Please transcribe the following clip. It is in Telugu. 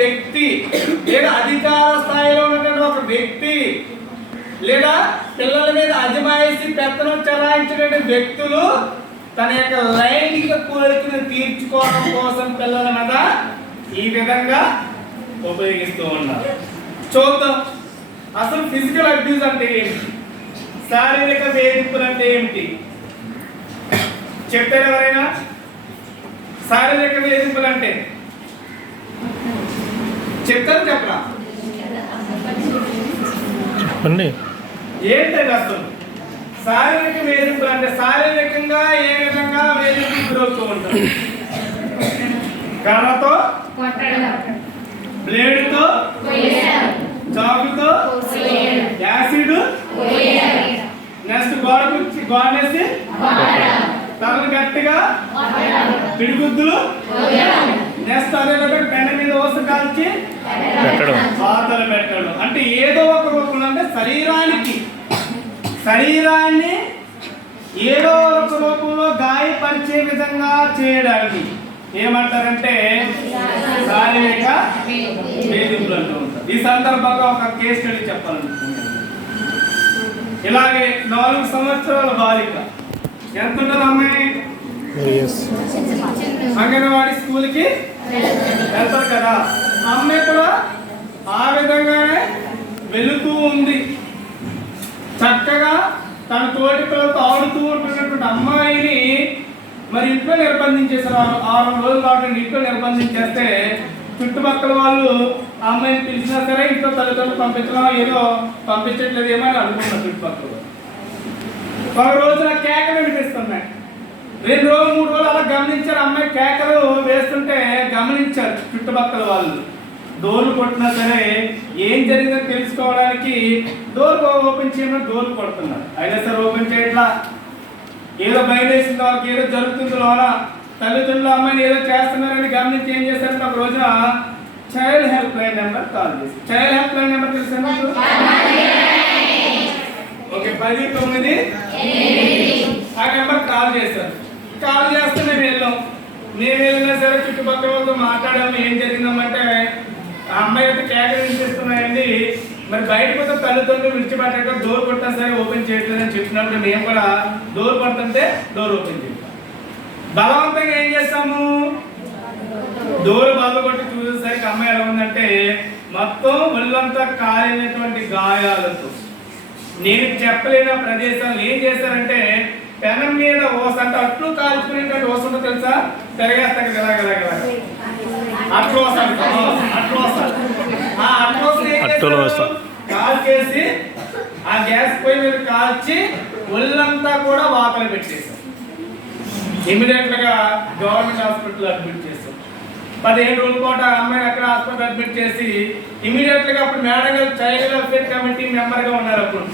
వ్యక్తి లేదా అధికార స్థాయిలో ఉన్నటువంటి ఒక వ్యక్తి లేదా పిల్లల మీద అజమాయిషి పెత్తనం చెలాయించినటువంటి వ్యక్తులు తన యొక్క లైంగిక కోరికను తీర్చుకోవడం కోసం పిల్లల మీద ఈ విధంగా ఉపయోగిస్తూ ఉన్నారు. చూద్దాం అసలు ఫిజికల్ అబ్యూస్ అంటే ఏంటి, శారీరక వేధింపులు అంటే ఏమిటి చెప్పారు ఎవరైనా? శారీరక వేధింపులు అంటే చెప్తారు చెప్పరా? చెప్పండి. ఏంటండి అసలు శారీరక వేధింపులు అంటే? శారీరకంగా ఏ విధంగా వేధింపులు గురవుతూ ఉంటారు? కర్రతో, బ్లేడుతో, చాకుతో, యాసిడ్, నెక్స్ట్ గోడేసి తలను గట్టిగా పిడిగుద్దులు, నెక్స్ట్ అదే విధంగా పెండ మీద ఓస కాల్చి బాధలు పెట్టడం. అంటే ఏదో ఒక రూపంలో అంటే శరీరాన్ని ఏదో ఒక రూపంలో గాయపరిచే విధంగా చేయడానికి ఏమంటారంటే శారీరక వేధింపులు అంటూ ఉంటారు. ఈ సందర్భంగా ఒక కేసు స్టడీ చెప్పాలనుకుంటున్నాను. ఇలాగే 4 సంవత్సరాల బాలిక, ఎంత ఉంటుంది అమ్మాయి? అంగన్వాడీ స్కూల్కి వెళ్తారు కదా, అమ్మాయి కూడా ఆ విధంగానే వెళుతూ ఉంది. చక్కగా తన తోటి పిల్లలతో ఆడుతూ ఉంటున్నటువంటి అమ్మాయిని మరి ఇంట్లో నిర్బంధించేసారు. 6 రోజుల పాటు ఇంట్లో నిర్బంధించేస్తే చుట్టుపక్కల వాళ్ళు ఆ అమ్మాయిని పిలిచినా సరే ఇంట్లో తల్లిదండ్రులు పంపించడం ఏదో పంపించట్లేదు ఏమని అనుకున్నారు చుట్టుపక్కల. ఒక రోజున కేకలు వినిపిస్తున్నాయి. 2 రోజులు 3 రోజులు అలా గమనించారు. అమ్మాయి కేకలు వేస్తుంటే గమనించారు చుట్టుపక్కల వాళ్ళు. డోర్లు కొట్టినా సరే ఏం జరిగిందో తెలుసుకోవడానికి డోర్ ఓపెన్ చేయమని డోర్లు కొడుతున్నారు. అయినా సరే ఓపెన్ చేయట్లా. ఏదో బయటేసిన వాళ్ళకి ఏదో జరుగుతుందో లోన తల్లిదండ్రులు అమ్మాయిని ఏదో చేస్తున్నారని గమనించి ఏం చేశారంటే ఒక రోజున child help line number call చేసి, చైల్డ్ హెల్ప్ లైన్ నెంబర్ తెలుసా? ఓకే, 10-9 ఆ నెంబర్ కాల్ చేశారు. కాల్ చేస్తే మేము వెళ్ళినా సరే చుట్టుపక్కల వాళ్ళతో మాట్లాడాము. ఏం జరిగిందమ్మంటే ఆ అమ్మాయి యొక్క కేకలు వినిపిస్తున్నాయండి, మరి బయటకు వస్తే తల్లిదండ్రులు విడిచిపెట్టాక డోర్ కొట్టినా సరే ఓపెన్ చేయట్లేదని చెప్పినప్పుడు మేము కూడా డోర్ కొడుతుంటే డోర్ ఓపెన్ చేస్తాం. బలవంతంగా ఏం చేస్తాము, డోర్ బల్ల కొట్టి చూసేసరికి అమ్మాయి ఎలా ఉందంటే మొత్తం ఒళ్ళంతా కాలినటువంటి గాయాలతో. నేను చెప్పలేని ప్రదేశాలు ఏం చేశారంటే పెనం మీద ఓస అంటే అట్లు కాల్చుకునేటువంటి ఓస ఉందో తెలుసా? తిరగేస్తాక గెలగలగల అట్లోస కాల్చేసి ఆ గ్యాస్ పొయ్యి మీద కాల్చి ఒళ్ళంతా కూడా వాతలు పెట్టేశారు. ఇమీడియట్ గా గవర్నమెంట్ హాస్పిటల్ అడ్మిట్ చేశారు. 15 రోజుల పాటు ఆ అమ్మాయిని అక్కడ హాస్పిటల్ అడ్మిట్ చేసి ఇమీడియట్ గా అప్పుడు మేడం గారు చైల్డ్ వెల్ఫేర్ కమిటీ మెంబర్ గా ఉన్నారు. అప్పుడు